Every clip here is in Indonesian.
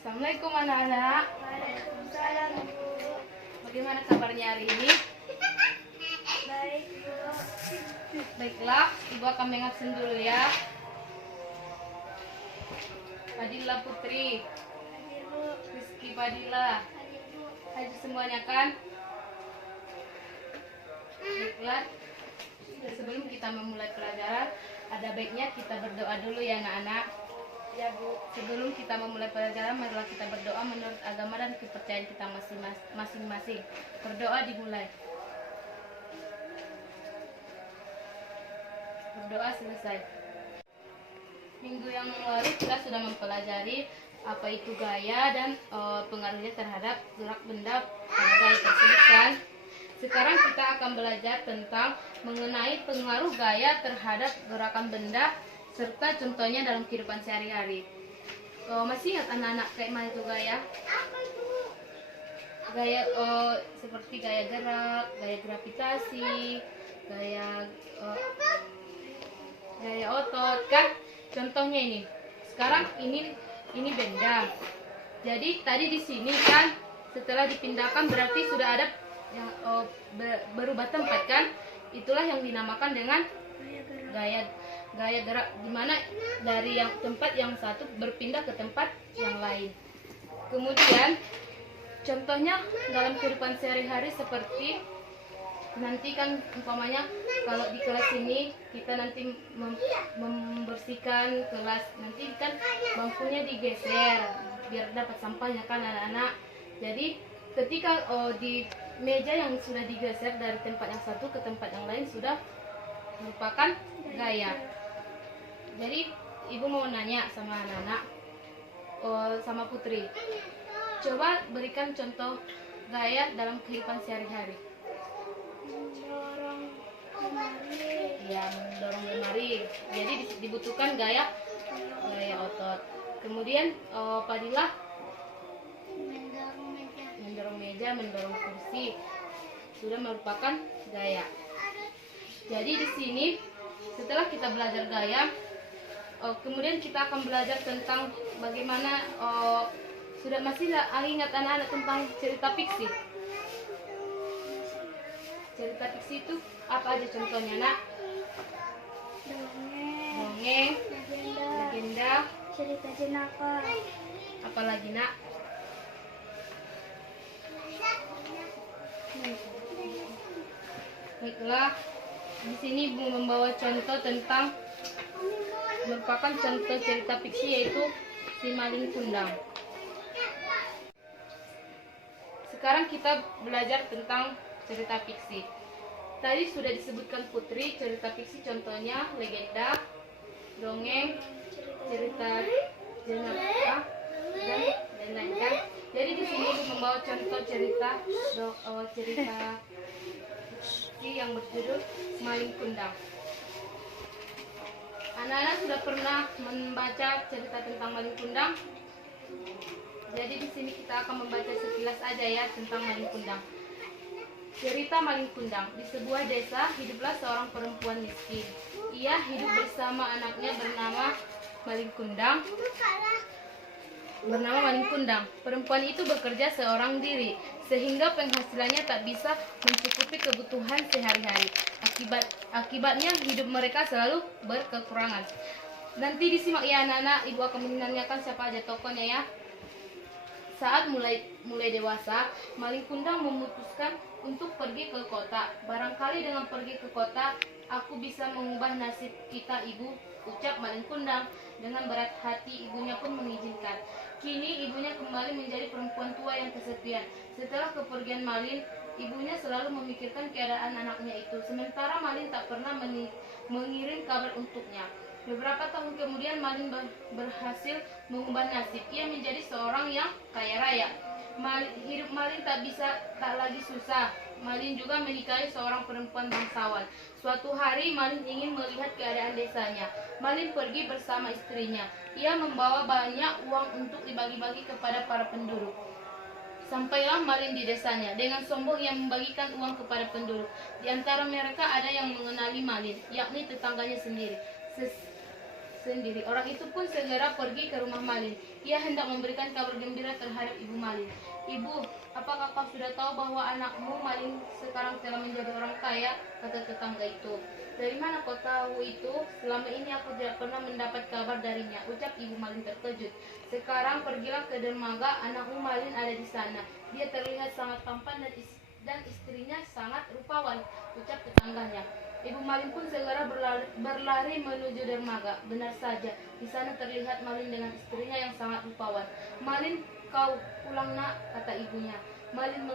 Assalamualaikum anak-anak. Waalaikumsalam, Bu. Bagaimana kabarnya hari ini? Baik, Bu. Baiklah, Ibu akan mengabsen dulu ya. Fadila Putri, Hadir, Bu. Rizky Fadila, Hadir, Bu. hadir semuanya kan? Baiklah, sebelum kita memulai pelajaran, ada baiknya kita berdoa dulu ya anak-anak. Ya, Bu. Sebelum kita memulai pelajaran, marilah kita berdoa menurut agama dan kepercayaan kita masing-masing. Berdoa dimulai. Berdoa selesai. Minggu yang lalu kita sudah mempelajari apa itu gaya dan pengaruhnya terhadap gerak benda pada gaya tersebut kan. Sekarang kita akan belajar tentang mengenai pengaruh gaya terhadap gerakan benda serta contohnya dalam kehidupan sehari-hari. Masih ingat anak-anak kayak mana itu gaya? Gaya seperti gaya gerak, gaya gravitasi, gaya gaya otot kan? Contohnya ini. Sekarang ini benda. Jadi tadi di sini kan setelah dipindahkan berarti sudah ada yang berubah tempat kan? Itulah yang dinamakan dengan gaya gerak, dimana dari yang tempat yang satu berpindah ke tempat yang lain. Kemudian contohnya dalam kehidupan sehari-hari seperti nanti kan umpamanya kalau di kelas ini kita nanti membersihkan kelas, nanti kan bangkunya digeser biar dapat sampahnya kan anak-anak. Jadi ketika di meja yang sudah digeser dari tempat yang satu ke tempat yang lain sudah merupakan gaya. Jadi ibu mau nanya sama anak-anak, sama Putri, coba berikan contoh gaya dalam kehidupan sehari-hari. Mendorong lemari. Ya, mendorong lemari. Jadi dibutuhkan gaya otot. Kemudian Fadilah Mendorong meja. mendorong meja, mendorong kursi sudah merupakan gaya. Jadi di sini setelah kita belajar gaya, kemudian kita akan belajar tentang bagaimana sudah masih ingat anak-anak tentang cerita fiksi. Cerita fiksi itu apa aja contohnya, Nak? Dongeng, legenda, cerita jenaka. apalagi, Nak? Baiklah, di sini Ibu membawa contoh tentang merupakan contoh cerita fiksi yaitu Si Malin Kundang. Sekarang kita belajar tentang cerita fiksi. Tadi sudah disebutkan Putri, cerita fiksi contohnya legenda, dongeng, cerita jenaka, dan lain-lain. Jadi di sini Ibu membawa contoh cerita yang berjudul Malin Kundang. Anak-anak sudah pernah membaca cerita tentang Malin Kundang? Jadi di sini kita akan membaca sekilas aja ya tentang Malin Kundang. Cerita Malin Kundang. Di sebuah desa hiduplah seorang perempuan miskin. Ia hidup bersama anaknya bernama Malin Kundang. Perempuan itu bekerja seorang diri sehingga penghasilannya tak bisa mencukupi kebutuhan sehari-hari. Akibatnya hidup mereka selalu berkekurangan. Nanti disimak ya anak-anak, Ibu akan menanyakan siapa aja tokohnya ya. Saat mulai dewasa, Malin Kundang memutuskan untuk pergi ke kota. Barangkali dengan pergi ke kota, aku bisa mengubah nasib kita, Ibu, ucap Malin Kundang. Dengan berat hati, ibunya pun mengizinkan. Kini ibunya kembali menjadi perempuan tua yang kesepian. Setelah kepergian Malin, ibunya selalu memikirkan keadaan anaknya itu. Sementara Malin tak pernah mengirim kabar untuknya. Beberapa tahun kemudian Malin berhasil mengubah nasib. Ia menjadi seorang yang kaya raya. Hidup Malin tak lagi susah. Malin juga menikahi seorang perempuan bangsawan. Suatu hari Malin ingin melihat keadaan desanya. Malin pergi bersama istrinya. Ia membawa banyak uang untuk dibagi-bagi kepada para penduduk. Sampailah Malin di desanya. Dengan sombong ia membagikan uang kepada penduduk. Di antara mereka ada yang mengenali Malin, yakni tetangganya sendiri. sendiri. Orang itu pun segera pergi ke rumah Malin. Ia hendak memberikan kabar gembira terhadap Ibu Malin. "Ibu, apakah kau sudah tahu bahwa anakmu Malin sekarang telah menjadi orang kaya?" kata tetangga itu. "Dari mana kau tahu itu? Selama ini aku tidak pernah mendapat kabar darinya," ucap Ibu Malin terkejut. "Sekarang pergilah ke dermaga, anakmu Malin ada di sana. Dia terlihat sangat tampan dan istrinya sangat rupawan," ucap tetangganya. Ibu Malin pun segera berlari menuju dermaga. Benar saja, di sana terlihat Malin dengan istrinya yang sangat rupawan. "Malin, kau pulang nak," kata ibunya. Malin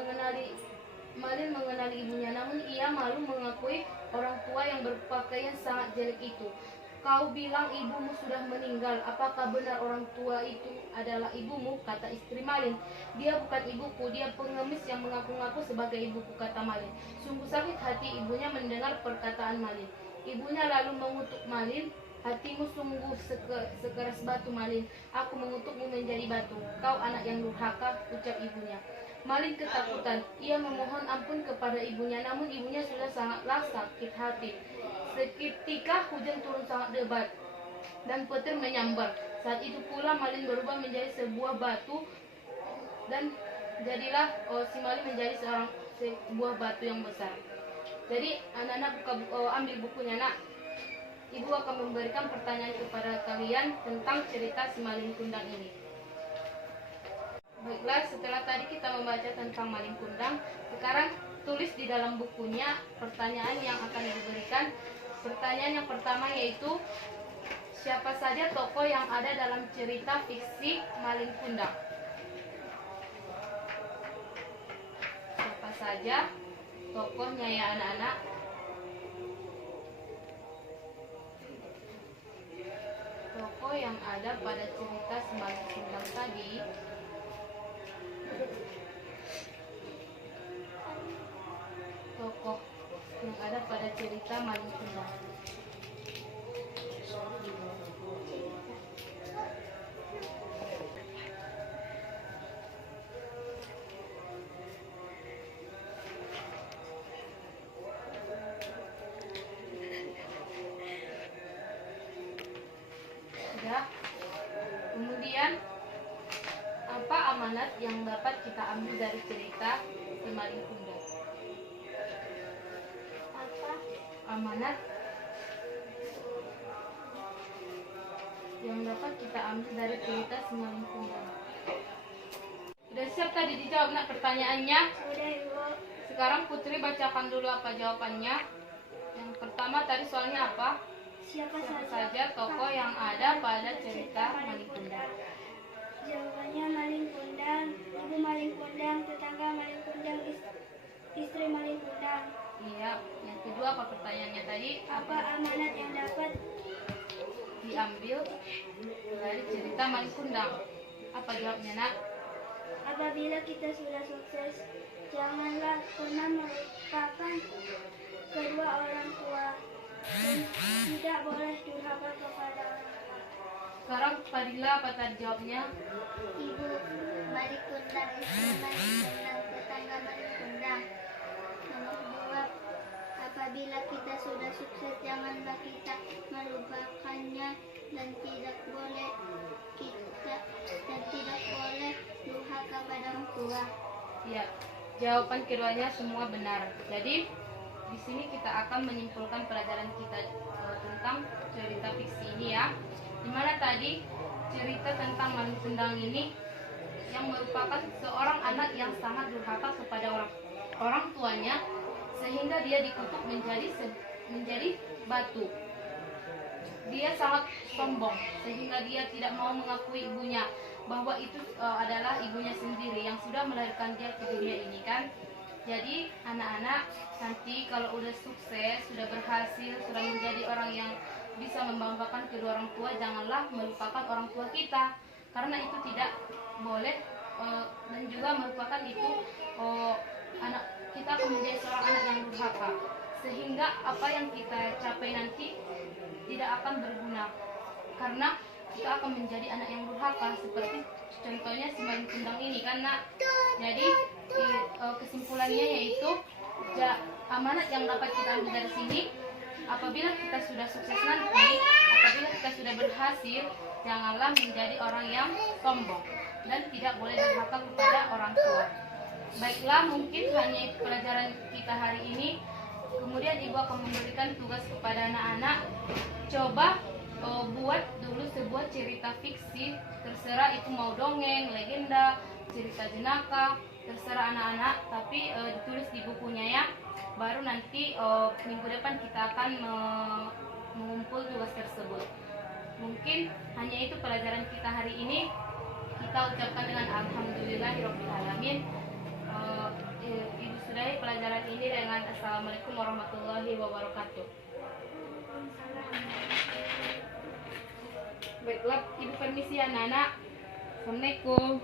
mengenali ibunya, namun ia malu mengakui orang tua yang berpakaian sangat jelek itu. "Kau bilang ibumu sudah meninggal. Apakah benar orang tua itu adalah ibumu?" kata istri Malin. "Dia bukan ibuku, dia pengemis yang mengaku-ngaku sebagai ibuku," kata Malin. Sungguh sakit hati ibunya mendengar perkataan Malin. Ibunya lalu mengutuk Malin. "Hatimu sungguh sekeras batu, Malin. Aku mengutukmu menjadi batu. Kau anak yang durhaka," ucap ibunya. Malin ketakutan. Ia memohon ampun kepada ibunya, namun ibunya sudah sangatlah sakit hati. Seketika hujan turun sangat lebat dan petir menyambar. Saat itu pula Malin berubah menjadi sebuah batu dan jadilah si Malin menjadi sebuah batu yang besar. Jadi anak-anak ambil bukunya nak. Ibu akan memberikan pertanyaan kepada kalian tentang cerita si Malin Kundang ini. Baiklah, setelah tadi kita membaca tentang Malin Kundang, sekarang tulis di dalam bukunya pertanyaan yang akan diberikan. Pertanyaan yang pertama yaitu, siapa saja tokoh yang ada dalam cerita fiksi Malin Kundang? Siapa saja tokohnya ya anak-anak? Tokoh yang ada pada cerita si Malin Kundang tadi. Tokoh yang ada pada cerita Malin Kundang. Ya. Kemudian apa amanat yang dapat kita ambil dari cerita si Malin Kundang? Apa? Amanat yang dapat kita ambil dari cerita si Malin Kundang. Sudah siap tadi dijawab nak pertanyaannya? Sudah, Ibu. Sekarang Putri bacakan dulu apa jawabannya. Yang pertama tadi soalnya apa? Siapa Saja tokoh yang ada pada cerita Malin Kundang. Jawabannya Malin Kundang, Ibu Malin Kundang, tetangga Malin Kundang, istri Malin Kundang. Iya. Yang kedua apa pertanyaannya tadi? Apa amanat yang dapat diambil dari cerita Malin Kundang? Apa jawabnya nak? apabila kita sudah sukses, janganlah pernah melupakan kedua orang tua dan tidak boleh durhaka kepada orang tua. Sekarang Fadila apa tadi jawabnya? Ibu Malin Kundang, istri Malin Kundang, tetangga Malin Kundang. Nomor 2, apabila kita sudah sukses, janganlah kita melupakannya dan tidak boleh durhaka pada orang tua. Ya, jawaban keduanya semua benar. Jadi di sini kita akan menyimpulkan pelajaran kita tentang cerita fiksi ini ya. Dimana tadi cerita tentang Malin Kundang ini yang merupakan seorang anak yang sangat durhaka kepada orang tuanya sehingga dia dikutuk menjadi batu. Dia sangat sombong sehingga dia tidak mau mengakui ibunya bahwa itu adalah ibunya sendiri yang sudah melahirkan dia ke dunia ini kan. Jadi anak-anak nanti kalau udah sukses, sudah berhasil, sudah menjadi orang yang bisa membanggakan kedua orang tua, janganlah melupakan orang tua kita, karena itu tidak boleh dan juga melupakan itu anak kita akan menjadi seorang anak yang durhaka, sehingga apa yang kita capai nanti tidak akan berguna karena kita akan menjadi anak yang durhaka seperti contohnya si Malin Kundang ini kan nak. Jadi kesimpulannya yaitu amanat yang dapat kita ambil dari sini, apabila kita sudah sukses nanti apabila kita sudah berhasil, janganlah menjadi orang yang sombong dan tidak boleh durhaka kepada orang tua. Baiklah, mungkin hanya itu pelajaran kita hari ini. Kemudian ibu akan memberikan tugas kepada anak-anak. Coba buat dulu sebuah cerita fiksi, terserah itu mau dongeng, legenda, cerita jenaka, terserah anak-anak, tapi ditulis di bukunya ya. Baru nanti minggu depan kita akan mengumpul tugas tersebut. Mungkin hanya itu pelajaran kita hari ini. Kita ucapkan dengan alhamdulillahirobbilalamin. Ibu sudahi pelajaran ini dengan assalamualaikum warahmatullahi wabarakatuh. Baiklah, ibu permisi anak-anak. Assalamualaikum.